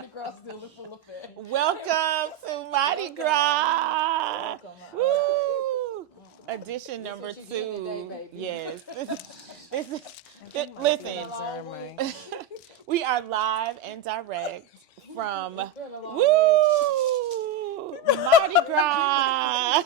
Mardi Gras still in full effect. Welcome to Mardi Gras. Woo! Edition number 2. Today, yes. Listen, we are live and direct from Mardi Gras.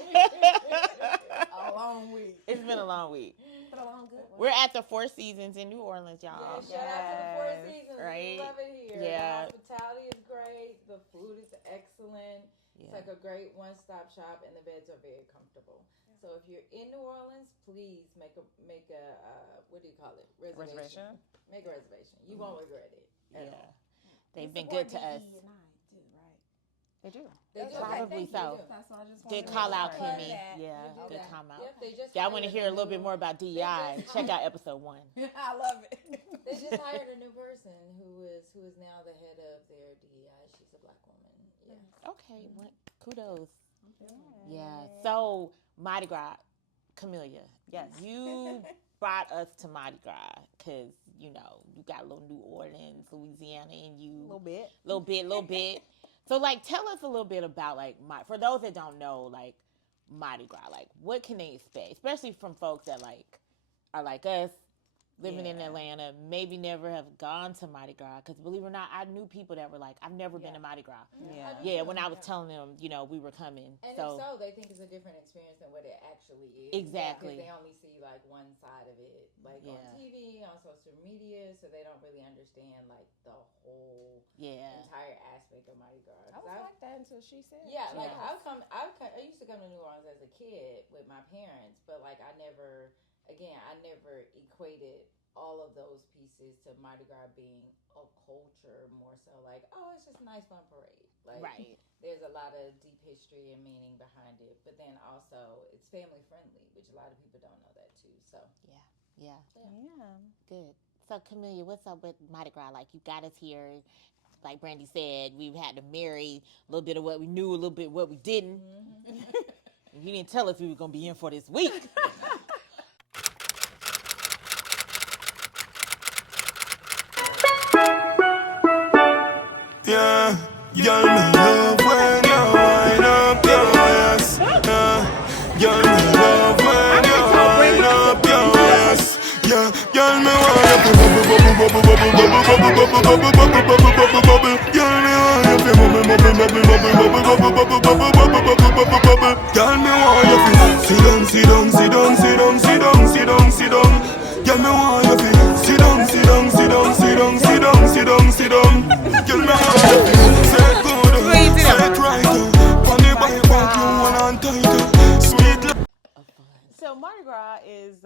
A long week. It's been a long week. But a long good one. We're at the Four Seasons in New Orleans, y'all. Shout out to the Four Seasons. Right? We love it here. Yeah. The hospitality is great. The food is excellent. Yeah. It's like a great one-stop shop, and the beds are very comfortable. Yeah. So if you're in New Orleans, please make a what do you call it? Reservation. Make a reservation. You won't regret it. Yeah. They've been good to us. They do. Probably so. That's what I just good call out, Kimmy. Yeah, good call out. Yep, y'all want to hear a little bit more about DEI? Check out episode 1. I love it. They just hired a new person who is now the head of their DEI. She's a black woman. Yeah. Okay. Well, kudos. Yeah. So Mardi Gras, Camellia. Yes. You brought us to Mardi Gras because you got a little New Orleans, Louisiana in you. A little bit. So, tell us a little bit about, for those that don't know, Mardi Gras. What can they expect? Especially from folks that, are like us, living in Atlanta, maybe never have gone to Mardi Gras. Because, believe it or not, I knew people that were like, I've never been to Mardi Gras. When I was telling them, we were coming. And if so, they think it's a different experience than what it actually is. Exactly. Because they only see, one side of it, on TV, on social media, so they don't really understand, the whole entire aspect of Mardi Gras. I was like that until she said I used to come to New Orleans as a kid with my parents, but, I never equated all of those pieces to Mardi Gras being a culture more so it's just a nice fun parade. Right. There's a lot of deep history and meaning behind it, but then also it's family friendly, which a lot of people don't know that too. So yeah. Good. So Camellia, what's up with Mardi Gras? You got us here. Like Brandy said, we've had to marry a little bit of what we knew, a little bit what we didn't. You didn't tell us we were gonna be in for this week. Yeah, girl, me love when you wind up your ass. Girl, me love when you wind up your ass. Yeah, girl, me want you to bubble, bubble, bubble, bubble, bubble, bubble, bubble, bubble, bubble, bubble. Girl, me want you to bubble, bubble, bubble, bubble, bubble, bubble, bubble, bubble, bubble, bubble, bubble. Girl, me want you to sit down, sit down, sit down, sit down, sit down, sit down, sit down. Girl, me want you to sit down, sit down, sit down, sit down, sit down, sit down, sit down. Girl, me want you to say good, say it right. Funny body back, you want to tight, sweet. So Mardi Gras is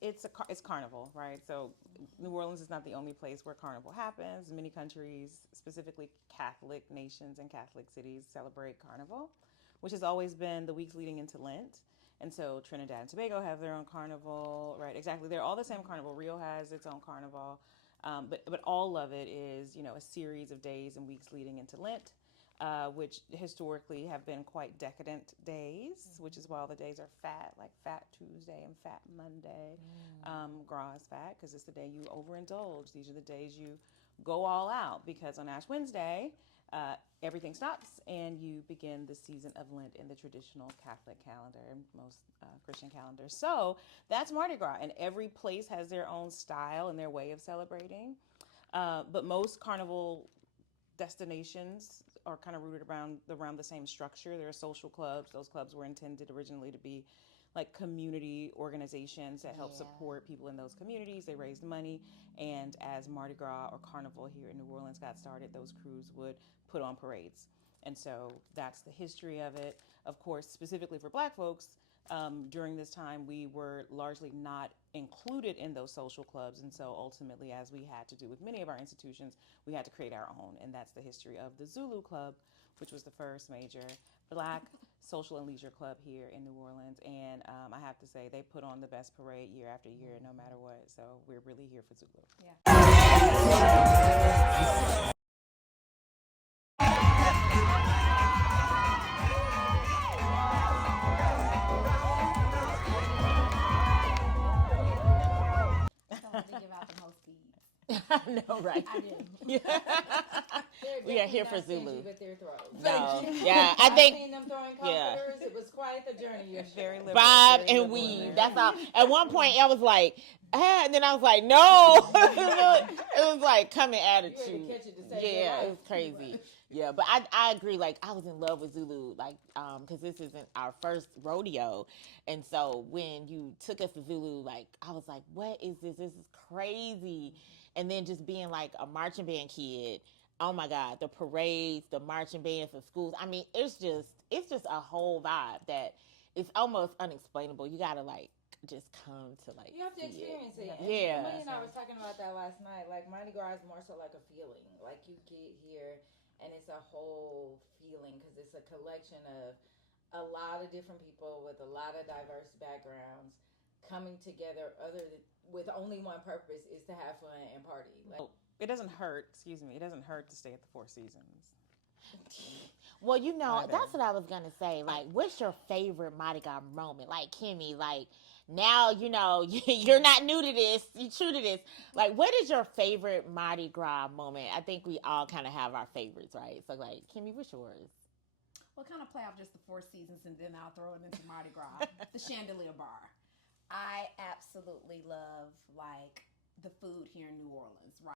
it's carnival, right? So New Orleans is not the only place where carnival happens. Many countries, specifically Catholic nations and Catholic cities, celebrate carnival, which has always been the weeks leading into Lent. And so Trinidad and Tobago have their own carnival, right? Exactly, they're all the same carnival. Rio has its own carnival, but all of it is a series of days and weeks leading into Lent. Which historically have been quite decadent days, which is why all the days are fat, like Fat Tuesday and Fat Monday. Gras is fat because it's the day you overindulge. These are the days you go all out because on Ash Wednesday, everything stops and you begin the season of Lent in the traditional Catholic calendar and most Christian calendars. So that's Mardi Gras, and every place has their own style and their way of celebrating. But most carnival destinations are kind of rooted around the same structure. There are social clubs. Those clubs were intended originally to be like community organizations that help support people in those communities. They raised money, and as Mardi Gras or Carnival here in New Orleans got started, those crews would put on parades. And so that's the history of it. Of course, specifically for Black folks, during this time, we were largely not included in those social clubs. And so ultimately, as we had to do with many of our institutions, we had to create our own. And that's the history of the Zulu Club, which was the first major Black social and leisure club here in New Orleans. And I have to say, they put on the best parade year after year, no matter what. So we're really here for Zulu. Don't have to give out the most speed. I know, right? I do. Yeah. We are here for They're definitely Zulu. not stingy with their throws. No, Thank you. yeah, I I've think seen them throwing yeah. comforters. It was quite the journey yesterday. Very liberal. Bob very and liberal in weave. there. That's all. At one point, I was like, and then I was like, no. It was like coming at You had to you. catch it to save Yeah, your life. it was crazy. Yeah, but I agree. Like, I was in love with Zulu, like, because this isn't our first rodeo, and so when you took us to Zulu, like, I was like, what is this? This is crazy. And then just being like a marching band kid. Oh my God, the parades, the marching bands, the schools. I mean, it's just a whole vibe that it's almost unexplainable. You gotta like just come to like. You have to experience it. Yeah. Camille and I was talking about that last night. Like Mardi Gras is more so like a feeling. Like you get here and it's a whole feeling because it's a collection of a lot of different people with a lot of diverse backgrounds coming together with only one purpose is to have fun and party. Like, It doesn't hurt. Excuse me. It doesn't hurt to stay at the Four Seasons. Well, you know, Either. that's what I was gonna say. Like, what's your favorite Mardi Gras moment? Like, Kimmy, like now you know you're not new to this. You're true to this. Like, what is your favorite Mardi Gras moment? I think we all kind of have our favorites, right? So, like, Kimmy, what's yours? Well, kind of play off just the Four Seasons, and then I'll throw it into Mardi Gras. The Chandelier Bar. I absolutely love like the food here in New Orleans, right?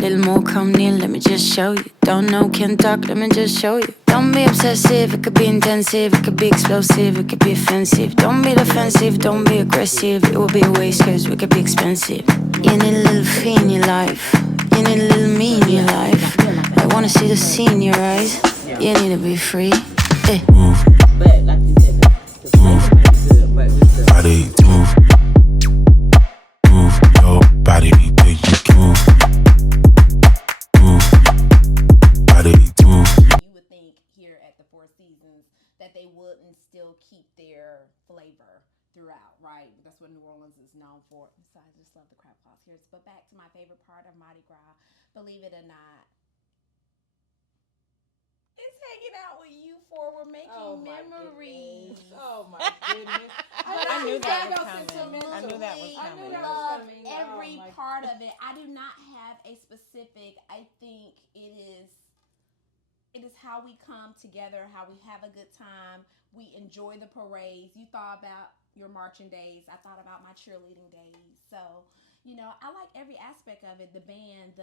Little more, come near, let me just show you. Don't know, can't talk, let me just show you. Don't be obsessive, it could be intensive, it could be explosive, it could be offensive. Don't be defensive, don't be aggressive, it will be a waste cause we could be expensive. You need a little fee in your life, you need a little me in your life. I wanna see the sea in your eyes, you need to be free. Hey. Move. Body move. Move your body, make you move. Move. Body move. You would think here at the Four Seasons that they wouldn't still keep their flavor throughout, right? That's what New Orleans is known for. So I just love the crab claws here. But back to my favorite part of Mardi Gras, believe it or not, it's hanging out with you four. We're making memories. Oh my goodness. I knew that was coming. I knew that was I knew coming. that I was love coming. every Oh my part of it. I do not have a specific. I think it is how we come together, how we have a good time. We enjoy the parades. You thought about your marching days. I thought about my cheerleading days. So, you know, I like every aspect of it. The band,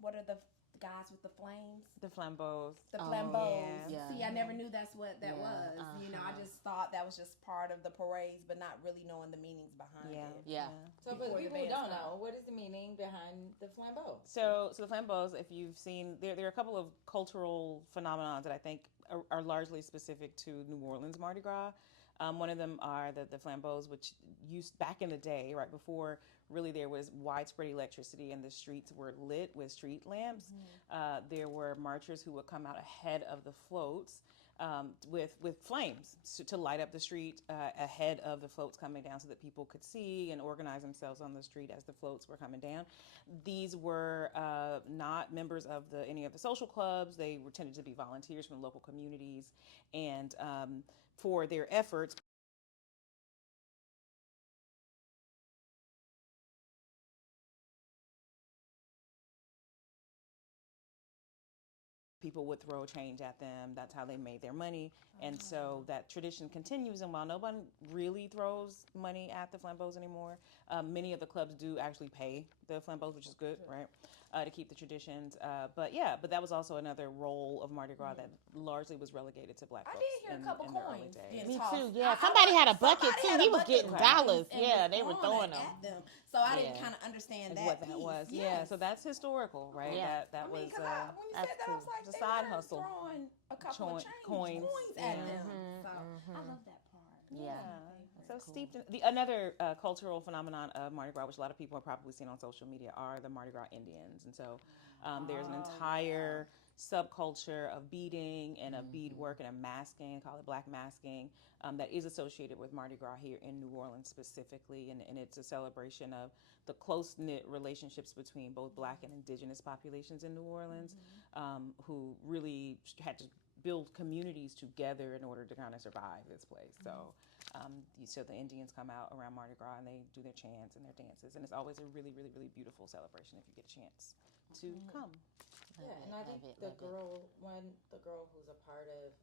what are the guys with the flames? The flambeaux. The flambeaux. yeah. See, I never knew that's what that Yeah, was. You know, I just thought that was just part of the parades, but not really knowing the meanings behind it. Yeah. So for Before the people who band don't started. know, what is the meaning behind the flambeau? So the flambeaux, if you've seen, there are a couple of cultural phenomena that I think are largely specific to New Orleans Mardi Gras. One of them are the flambeaux, which used back in the day, right before really there was widespread electricity and the streets were lit with street lamps. There were marchers who would come out ahead of the floats with flames to light up the street ahead of the floats coming down so that people could see and organize themselves on the street as the floats were coming down. These were not members of any of the social clubs. They were tended to be volunteers from local communities, and for their efforts, people would throw change at them. That's how they made their money. And so that tradition continues. And while no one really throws money at the flambeaux anymore, many of the clubs do actually pay the flambeaux, which is good, right? To keep the traditions. But that was also another role of Mardi Gras that largely was relegated to Black I folks did hear in a couple the early coins days. being Me tossed. too. Yeah, I somebody had a bucket somebody too. had a He was bucket getting of dollars. and Yeah, was they were throwing them. at them. So I didn't Yeah. kind of understand Is that what that piece. was. Yes. Yeah, so that's historical, right? Yeah. That I mean, was because when you said that's that, I was cool. like, It's a they side were hustle. throwing a couple of Coins. coins at Yeah. them. So I love that part. Yeah. So steeped in another cultural phenomenon of Mardi Gras, which a lot of people have probably seen on social media, are the Mardi Gras Indians. And so there's an entire subculture of beading and of beadwork and of masking, call it black masking, that is associated with Mardi Gras here in New Orleans specifically. And it's a celebration of the close-knit relationships between both Black and Indigenous populations in New Orleans, who really had to build communities together in order to kind of survive this place. So So the Indians come out around Mardi Gras and they do their chants and their dances, and it's always a really, really, really beautiful celebration if you get a chance to come. Yeah, and I think the girl who's a part of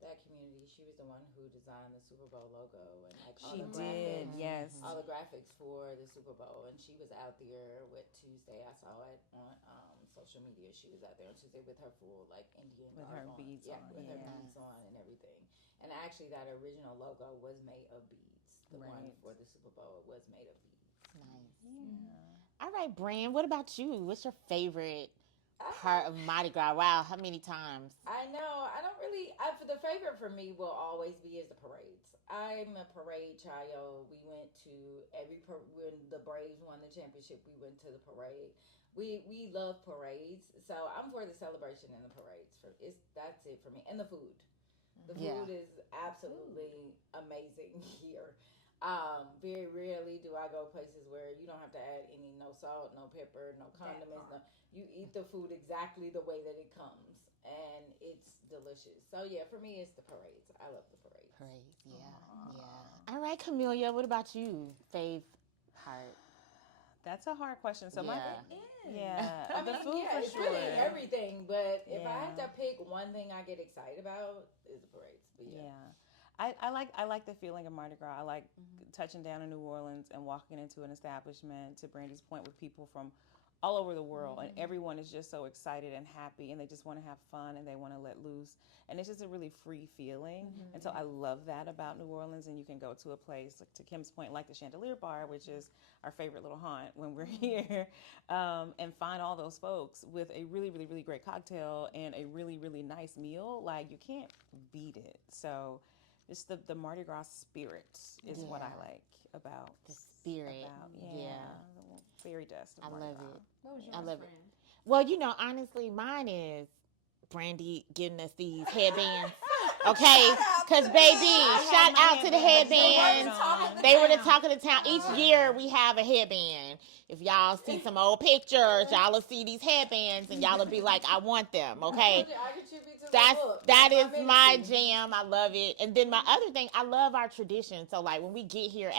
that community, she was the one who designed the Super Bowl logo and like all She the did, graphics, yes. all the graphics for the Super Bowl, and she was out there with Tuesday. I saw it on social media. She was out there on Tuesday with her full like Indian With garb her on. beads yeah, on, with her yeah. beads on and everything. And actually, that original logo was made of beads. The one Right. for the Super Bowl was made of beads. Nice. Yeah. All right, Bran, what about you? What's your favorite part of Mardi Gras? Wow, how many times? I know. I don't really. For the favorite for me will always be is the parades. I'm a parade child. We went to when the Braves won the championship. We went to the parade. We love parades, so I'm for the celebration and the parades. That's it for me, and the food. The food is absolutely amazing here. Very rarely do I go places where you don't have to add no salt, no pepper, no condiments. No, you eat the food exactly the way that it comes, and it's delicious. So yeah, for me, it's the parades. I love the parades. Parades, yeah. All right, Camelia, what about you? Fave part? That's a hard question. So Yeah. I the mean, food for it's sure. really everything. But if I had to pick one thing I get excited about, is the parades. But I like the feeling of Mardi Gras. I like touching down in New Orleans and walking into an establishment, to Brandy's point, with people from all over the world, and everyone is just so excited and happy, and they just want to have fun and they want to let loose, and it's just a really free feeling. And so I love that about New Orleans. And you can go to a place, like to Kim's point, like the Chandelier Bar, which is our favorite little haunt when we're here, and find all those folks with a really, really, really great cocktail and a really, really nice meal. Like, you can't beat it. So just the Mardi Gras spirit is what I like about the spirit. fairy dust. I love it. What was yours, I love friend? it. Well, honestly, mine is Brandy getting us these headbands. Okay, because baby, shout out to the headbands. They were the talk of the town. Each year we have a headband. If y'all see some old pictures, y'all will see these headbands and y'all will be like, I want them. Okay, that is my jam. I love it. And then my other thing, I love our tradition. So like when we get here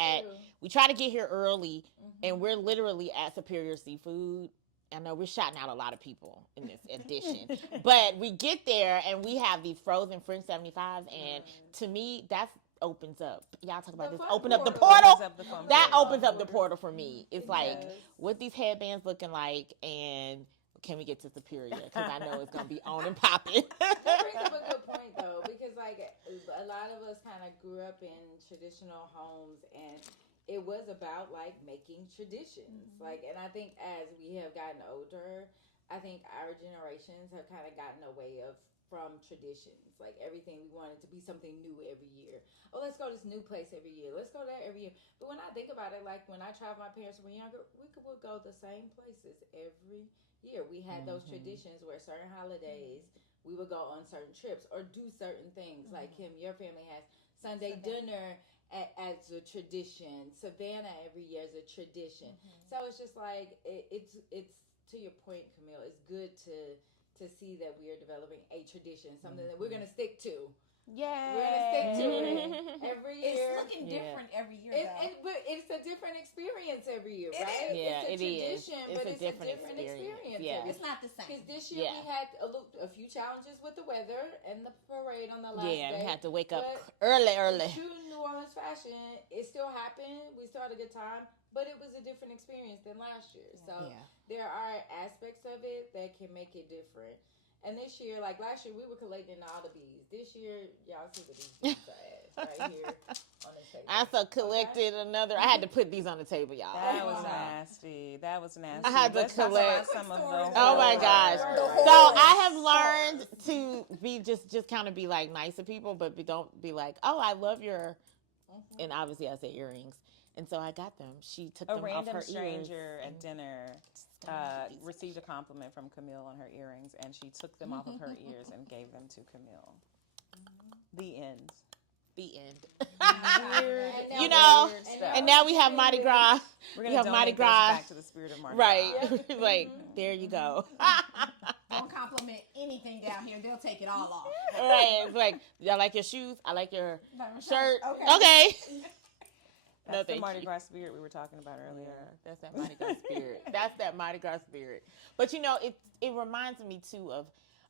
we try to get here early, and we're literally at Superior Seafood. I know we're shouting out a lot of people in this edition, but we get there and we have these frozen French 75s, and to me, that opens up. Y'all talk about this. Open up the portal. That opens up the portal for me. It's like, what these headbands looking like, and can we get to Superior? Because I know it's gonna be on and popping. That brings up a good point though, because like a lot of us kind of grew up in traditional homes, and it was about like making traditions. Like, and I think as we have gotten older, I think our generations have kind of gotten away from traditions. Like everything, we wanted to be something new every year. Oh, let's go to this new place every year. Let's go there every year. But when I think about it, like when I traveled, my parents were younger, would go the same places every year. We had those traditions where certain holidays we would go on certain trips or do certain things. Like Kim, your family has Sunday dinner as a tradition. Savannah every year is a tradition. So it's just like it's to your point, Camille. It's good to see that we are developing a tradition, something that we're gonna stick to. Yeah, we're gonna stick to it every year. It's looking different every year, but it's a different experience every year, right? Yeah, it's a tradition, is. But it's a different experience. Yeah. It's not the same. Because this year we had a few challenges with the weather and the parade on the last day. Yeah, we had to wake up early. True New Orleans fashion, it still happened. We still had a good time, but it was a different experience than last year. So there are aspects of it that can make it different. And this year, like last year, we were collecting all the bees. This year, y'all see what these bees are at right here on the table. I collected another. I had to put these on the table, y'all. That was nasty. I had to collect some of those. Oh my gosh! So I have learned to be just kind of be like nice to people, but don't be like, oh, I love your. And obviously, I say earrings. And so I got them. She took them off her ears. A random stranger at dinner received a compliment from Camille on her earrings, and she took them off of her ears and gave them to Camille. The end. Weird, and now we have Mardi Gras. We have Mardi Gras back to the spirit of Mardi Gras. Right. Like, there you go. Don't compliment compliment anything down here, they'll take it all off. Right. It's like, y'all like your shoes? I like your shirt. Okay. Okay. That's the Mardi Gras spirit we were talking about earlier. Yeah, that's that Mardi Gras spirit. That's that Mardi Gras spirit. But it reminds me too of,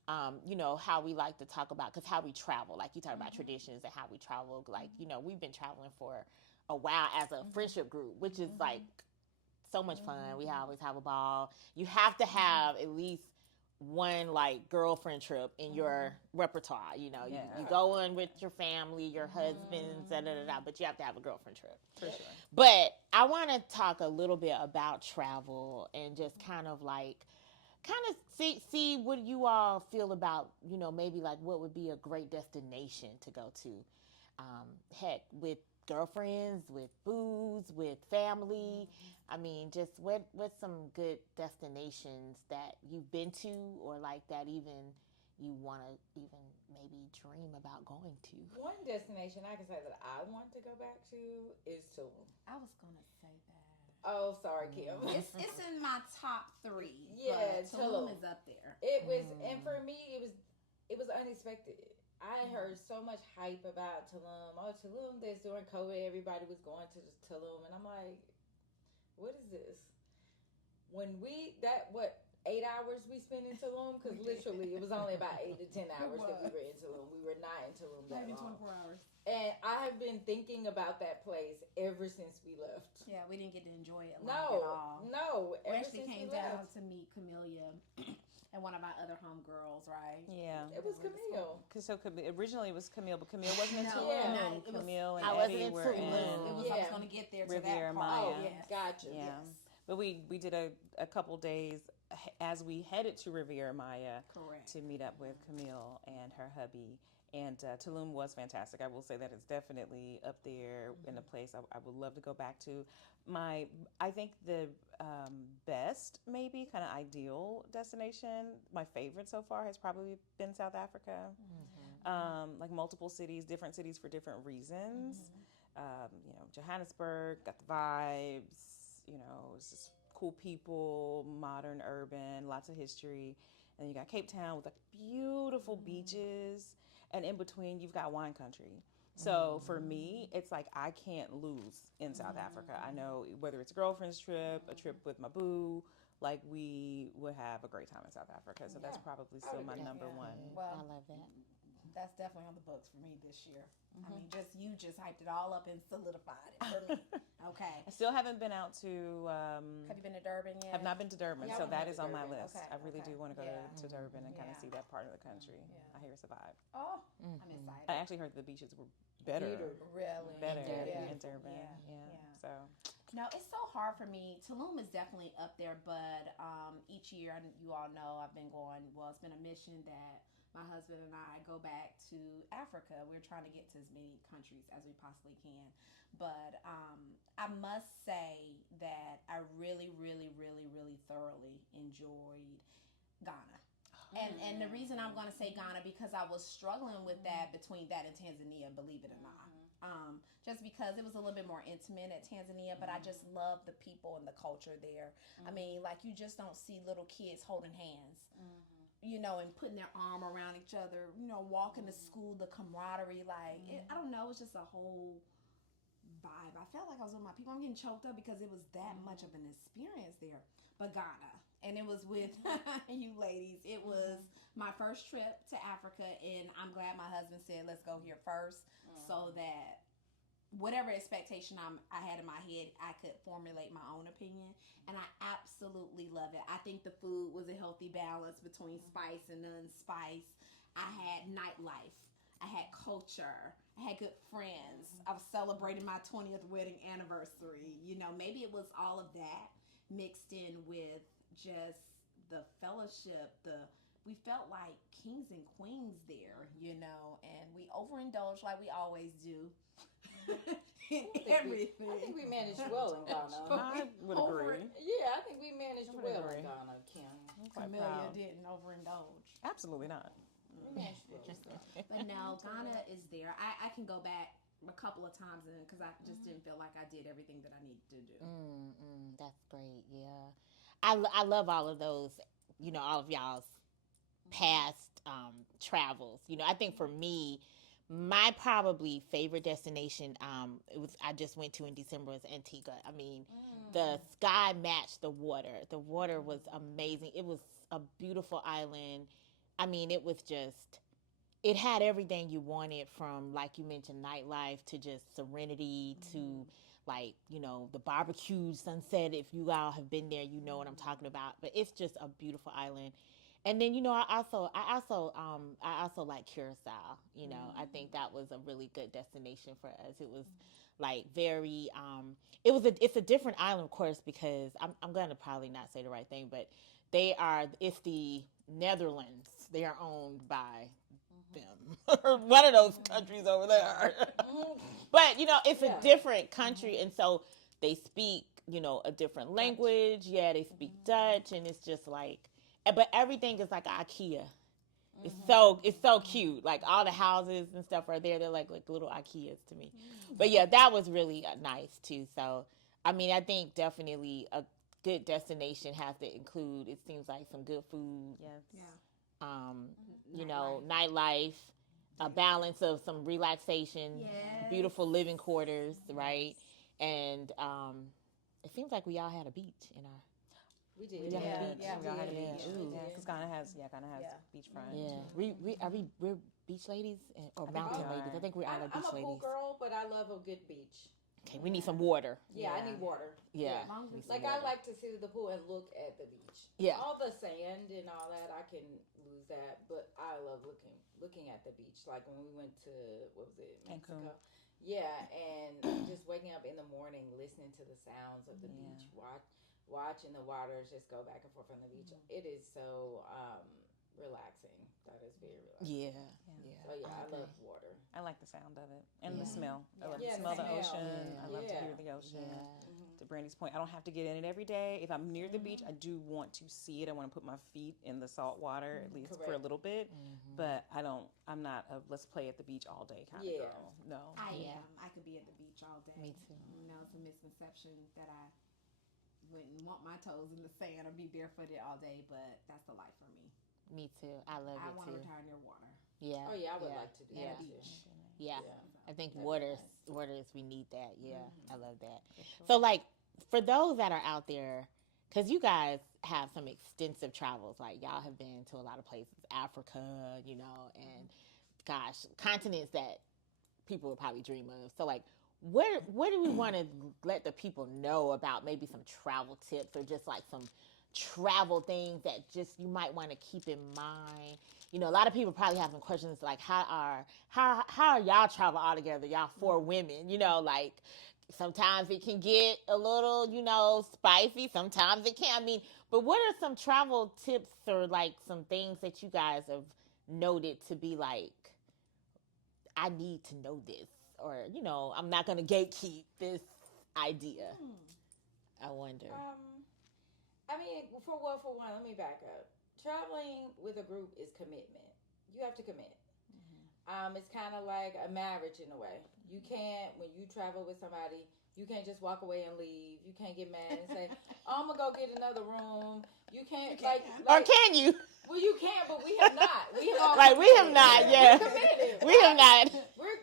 how we like to talk about, because how we travel. Like you talk about traditions and how we travel. Like we've been traveling for a while as a friendship group, which is like so much fun. We always have a ball. You have to have at least one like girlfriend trip in your repertoire. You go in with your family, your husbands, but you have to have a girlfriend trip. For sure. But I want to talk a little bit about travel and just kind of see what you all feel about, maybe like what would be a great destination to go to. Heck, with girlfriends, with booze, with family. I mean, just what's some good destinations that you've been to, or like that even you want to even maybe dream about going to? One destination I can say that I want to go back to is Tulum. I was gonna say that. Oh, sorry, Kim. It's in my top 3. Yeah, Tulum is up there. It was, and for me, it was unexpected. I heard so much hype about Tulum. Oh, Tulum, this during COVID, everybody was going to Tulum, and I'm like, what is this? When 8 hours we spent in Tulum? Because literally, it was only about 8 to 10 hours that we were in Tulum. We were not in Tulum that long. 24 hours. And I have been thinking about that place ever since we left. Yeah, we didn't get to enjoy it at all. No. We actually came down to meet Camellia and one of my other homegirls, right? Yeah. It was Camille. Originally it was Camille, but Camille wasn't in Tulum. Yeah. Camille and I wasn't Eddie in were Tulum. in I was going to get there to Riviera that part. Maya. Oh, yes. Gotcha. Yeah. Yes. But we did a couple days as we headed to Riviera Maya. Correct. To meet up with Camille and her hubby. And Tulum was fantastic. I will say that it's definitely up there in a place I would love to go back to. I think the best, maybe kind of ideal destination, my favorite so far has probably been South Africa. Like multiple cities, different cities for different reasons. Johannesburg, got the vibes, it's just cool people, modern, urban, lots of history. And you got Cape Town with like beautiful beaches. And in between, you've got wine country. So for me, it's like I can't lose in South Africa. I know whether it's a girlfriend's trip, a trip with my boo, like we would have a great time in South Africa. So that's probably still my number one. Well, I love that. That's definitely on the books for me this year. I mean, you just hyped it all up and solidified it for me. Okay. I still haven't been out to. Have you been to Durban yet? Have not been to Durban, so that is on my list. Okay, I really do want to go to Durban and kind of Yeah. see that part of the country. I hear it's a vibe. Oh, I'm excited. I actually heard the beaches were better. Really? Better Yeah. in Durban. Yeah. So No, it's so hard for me. Tulum is definitely up there, but each year, you all know, I've been going. Well, it's been a mission that my husband and I go back to Africa. We're trying to get to as many countries as we possibly can. But I must say that I really, really, really, really thoroughly enjoyed Ghana. And the reason I'm going to say Ghana, because I was struggling with that between that and Tanzania, believe it or not. Just because it was a little bit more intimate at Tanzania, but I just love the people and the culture there. I mean, like, you just don't see little kids holding hands. And putting their arm around each other, walking to school, the camaraderie, like, I don't know, it's just a whole vibe. I felt like I was with my people. I'm getting choked up because it was that much of an experience there. But Ghana, and it was with you ladies, it was my first trip to Africa, and I'm glad my husband said, let's go here first, so that whatever expectation I had in my head, I could formulate my own opinion. And I absolutely love it. I think the food was a healthy balance between spice and non-spice. I had nightlife. I had culture. I had good friends. I was celebrating my 20th wedding anniversary. Maybe it was all of that mixed in with just the fellowship. We felt like kings and queens there, and we overindulged like we always do. Everything. I think we managed well in Ghana. I would agree. Yeah, I think we managed well in Ghana, Kim. Camellia didn't overindulge. Absolutely not. We managed well. But no, Ghana is there. I can go back a couple of times because I just didn't feel like I did everything that I needed to do. That's great. Yeah, I love all of those. All of y'all's past travels. You know, I think for me, my probably favorite destination it was I just went to in December was Antigua. I mean, the sky matched the water. The water was amazing. It was a beautiful island. I mean, it was just it had everything you wanted from, like you mentioned, nightlife to just serenity to like, you know, the barbecue sunset. If you all have been there, you know what I'm talking about. But it's just a beautiful island. And then, you know, I also like Curacao. You know, I think that was a really good destination for us. It was like very it's a different island, of course, because I'm gonna probably not say the right thing, but it's the Netherlands. They are owned by them. One of those countries over there. But, you know, it's a different country, and so they speak, you know, a different language. Yeah, they speak Dutch, and it's just like, but everything is like IKEA. It's so cute. Like all the houses and stuff are there. They're like little IKEAs to me. But yeah, that was really nice too. So I mean, I think definitely a good destination has to include. It seems like some good food. Yes. Yeah. You know, nightlife, a balance of some relaxation, beautiful living quarters, right? And it seems like we all had a beach in our. We did. We all had a Yeah. beach. Yeah, because Ghana has beachfront. Yeah, we're beach ladies or mountain ladies. I think we're all beach I'm a ladies. pool girl, but I love a good beach. Okay, we need some water. Yeah, I need water. Yeah. Like I like to sit at the pool and look at the beach. Yeah. All the sand and all that, I can lose that, but I love looking at the beach. Like when we went to what was it, Mexico? Cancun. Yeah, and just waking up in the morning, listening to the sounds of the beach, watching the waters just go back and forth on the beach. It is so relaxing. That is very relaxing. Yeah. So yeah, I love water. I like the sound of it and the smell. I love Yeah, to smell the the ocean. smell. I love to hear the ocean. To Brandy's point, I don't have to get in it every day. If I'm near the beach, I do want to see it. I want to put my feet in the salt water at least for a little bit. But I'm not a let's play at the beach all day kind of girl. No. I am. I could be at the beach all day. Me too. You know, it's a misconception that I wouldn't want my toes in the sand or be barefooted all day, but that's the life for me. Me too. I love it too. I want to retire near water. Yeah. Oh yeah, I would like to do Yeah. that too. Yeah. Yeah. I think water is we need that. Yeah. I love that. So like for those that are out there, because you guys have some extensive travels, like y'all have been to a lot of places, Africa, you know, and gosh, continents that people would probably dream of. So like where do we want to let the people know about maybe some travel tips or just like some travel things that just you might want to keep in mind? You know, a lot of people probably have some questions like how are y'all travel all together, y'all 4 women, you know, like sometimes it can get a little, you know, spicy, sometimes it can. I mean, but what are some travel tips or like some things that you guys have noted to be like, I need to know this, or you know, I'm not gonna gatekeep this idea. I wonder. I mean, for one, let me back up. Traveling with a group is commitment. You have to commit. It's kind of like a marriage in a way. You can't, when you travel with somebody, you can't just walk away and leave. You can't get mad and say, "Oh, I'm gonna go get another room." You can't like or can you? Well, you can, but we have not. We have all Like we have not. Yeah. We're committed. We have not.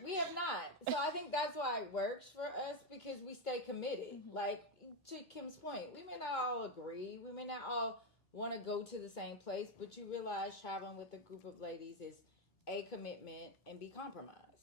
We have not. So I think that's why it works for us because we stay committed. Like to Kim's point, we may not all agree. We may not all want to go to the same place, but you realize traveling with a group of ladies is a commitment and be compromised.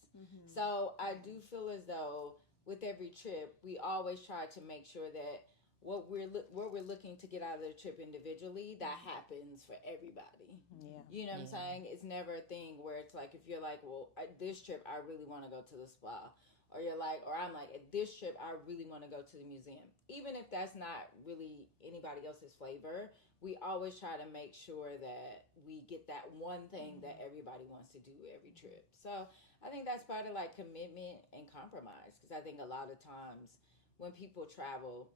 So I do feel as though with every trip, we always try to make sure that what we're looking to get out of the trip individually, that happens for everybody. Yeah. You know what I'm saying? It's never a thing where it's like, if you're like, well, at this trip, I really want to go to the spa. Or you're like, or I'm like, at this trip, I really want to go to the museum. Even if that's not really anybody else's flavor, we always try to make sure that we get that one thing that everybody wants to do every trip. So I think that's part of like commitment and compromise. Because I think a lot of times when people travel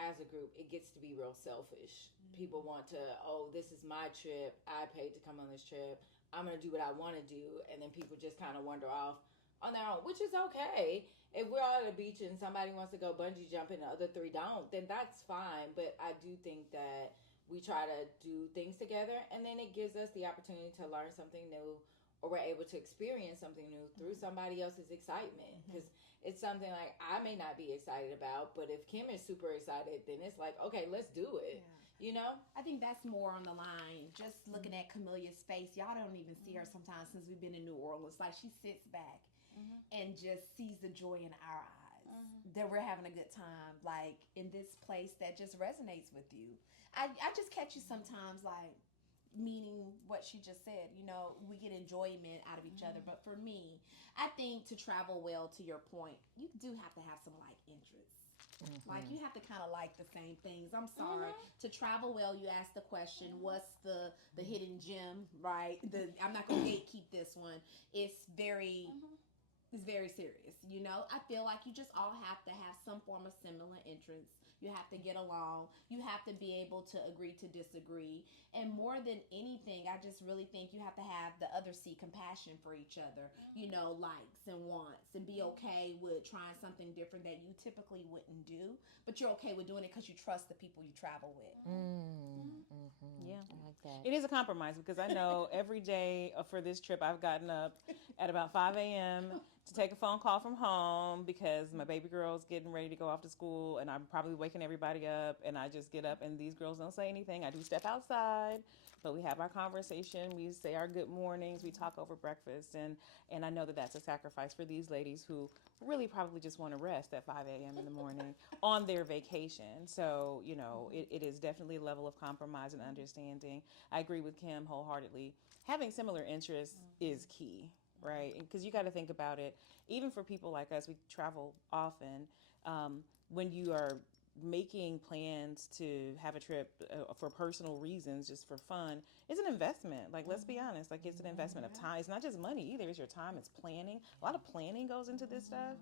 as a group, it gets to be real selfish. People want to, oh, this is my trip. I paid to come on this trip. I'm going to do what I want to do. And then people just kind of wander off on their own, which is okay. If we're out at the beach and somebody wants to go bungee jumping and the other 3 don't, then that's fine. But I do think that we try to do things together, and then it gives us the opportunity to learn something new, or we're able to experience something new through somebody else's excitement. Because it's something like I may not be excited about, but if Kim is super excited, then it's like, okay, let's do it. Yeah. You know? I think that's more on the line. Just looking at Camillea's face, y'all don't even see her sometimes since we've been in New Orleans. Like, she sits back and just sees the joy in our eyes that we're having a good time, like in this place that just resonates with you. I just catch you sometimes, like, meaning what she just said. You know, we get enjoyment out of each other. But for me, I think to travel well, to your point, you do have to have some like interests. Like, you have to kind of like the same things. I'm sorry. To travel well, you ask the question, what's the hidden gem, right? I'm not going to gatekeep this one. It's very serious, you know? I feel like you just all have to have some form of similar interests. You have to get along. You have to be able to agree to disagree. And more than anything, I just really think you have to have the other see compassion for each other, you know, likes and wants, and be okay with trying something different that you typically wouldn't do, but you're okay with doing it because you trust the people you travel with. Yeah, I like that. It is a compromise, because I know every day for this trip I've gotten up at about 5 a.m. to take a phone call from home because my baby girl's getting ready to go off to school, and I'm probably waking everybody up, and I just get up and these girls don't say anything. I do step outside, but we have our conversation. We say our good mornings. We talk over breakfast, and I know that that's a sacrifice for these ladies who really probably just want to rest at 5 a.m. in the morning on their vacation. So, you know, it is definitely a level of compromise and understanding. I agree with Kim wholeheartedly. Having similar interests is key, right? Because you got to think about it. Even for people like us, we travel often. When you are making plans to have a trip for personal reasons, just for fun, it's an investment. Like, let's be honest, like, it's an investment of time. It's not just money either. It's your time. It's planning. A lot of planning goes into this stuff.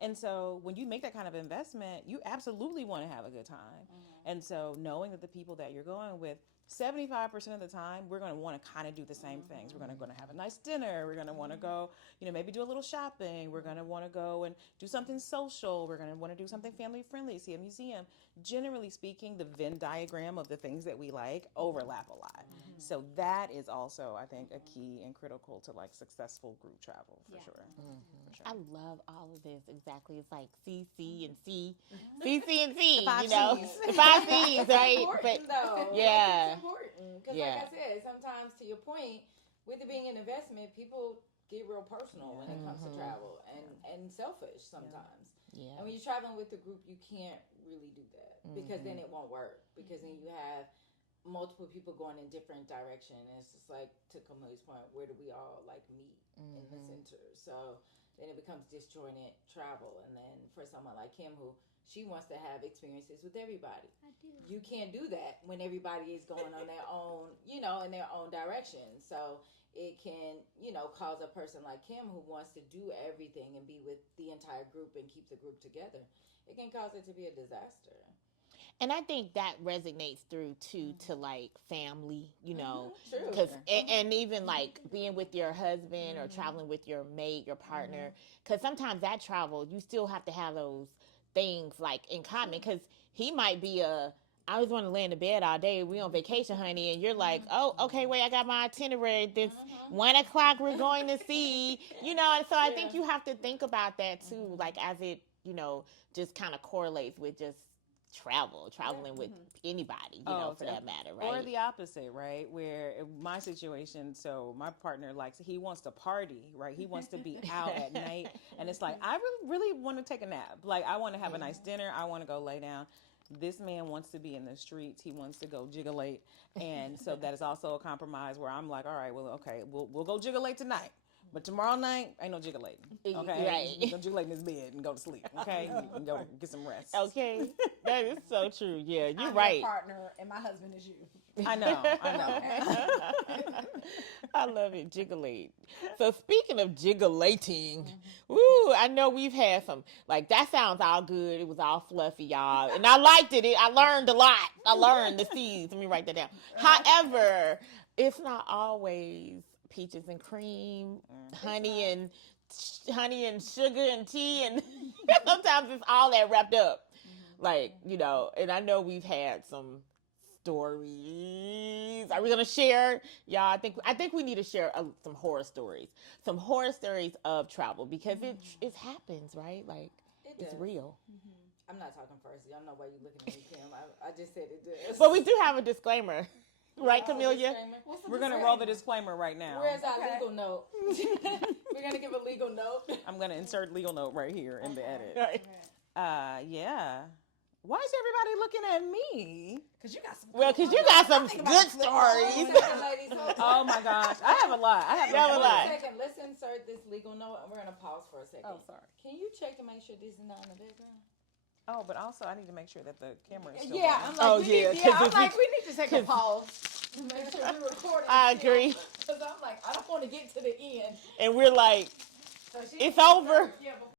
And so when you make that kind of investment, you absolutely want to have a good time. And so knowing that the people that you're going with, 75% of the time, we're going to want to kind of do the same things. We're going to have a nice dinner. We're going to want to go, you know, maybe do a little shopping. We're going to want to go and do something social. We're going to want to do something family friendly, see a museum. Generally speaking, the Venn diagram of the things that we like overlap a lot. So that is also, I think, a key and critical to like successful group travel for sure. For sure. I love all of this. Exactly. It's like C, C, and C. C, C, and C. You know, the 5 C's, right? But though, yeah. it's important because, like I said, sometimes to your point, with it being an investment, people get real personal when it comes to travel and selfish sometimes. Yeah. And when you're traveling with a group, you can't really do that because then it won't work. Because then you have multiple people going in different directions. And it's just like, to Camille's point, where do we all like meet in the center? So then it becomes disjointed travel. And then for someone like Kim, who she wants to have experiences with everybody. I do. You can't do that when everybody is going on their own, you know, in their own direction. So it can, you know, cause a person like Kim who wants to do everything and be with the entire group and keep the group together. It can cause it to be a disaster. And I think that resonates through too to like family, you know, True. because and even like being with your husband or traveling with your mate, your partner, because sometimes that travel you still have to have those things like in common, because he might be I just want to lay in the bed all day. We on vacation, honey, and you're like, oh, okay, wait, I got my itinerary. This 1 o'clock we're going to see, you know. And so I think you have to think about that too, like as it, you know, just kind of correlates with just traveling with anybody, you know, for that matter, right? Or the opposite, right? Where my situation, so my partner he wants to party, right? He wants to be out at night, and it's like, I really want to take a nap. Like, I want to have a nice dinner. I want to go lay down. This man wants to be in the streets. He wants to go jiggalate, and so that is also a compromise where I'm like, all right, well, okay, we'll go jiggalate tonight. But tomorrow night, ain't no jiggalating. Okay? Right. Go jiggalate in his bed and go to sleep. Okay? And go get some rest. Okay. That is so true. Yeah, you're I'm right. your partner, and my husband is you. I know. I love it. Jiggalate. So speaking of jiggalating, woo, I know we've had some, like, that sounds all good. It was all fluffy, y'all. And I liked it. I learned a lot. I learned the C's. Let me write that down. However, it's not always peaches and cream, honey and sugar and tea, and sometimes it's all that wrapped up. Like, you know, and I know we've had some stories. Are we gonna share, y'all? I think we need to share some horror stories of travel because it happens, right? Like it's real. I'm not talking first. Y'all know why you looking at me, Kim. I just said it does. But we do have a disclaimer, right, Camelia? We're gonna roll the disclaimer right now. Where's our legal note? We're gonna give a legal note. I'm gonna insert legal note right here in the edit. Right. Yeah. Why is everybody looking at me? Because you got some. Because you got some good stories. Oh my gosh, I have a lot. I have a lot. Second, let's insert this legal note, and we're gonna pause for a second. Oh, sorry. Can you check to make sure this is not in the background? Oh, but also I need to make sure that the camera is still Yeah, on. I'm like, we need to take a pause to make sure we're recording. I agree. Because I'm like, I don't want to get to the end. And we're like, So it's over. Yeah, before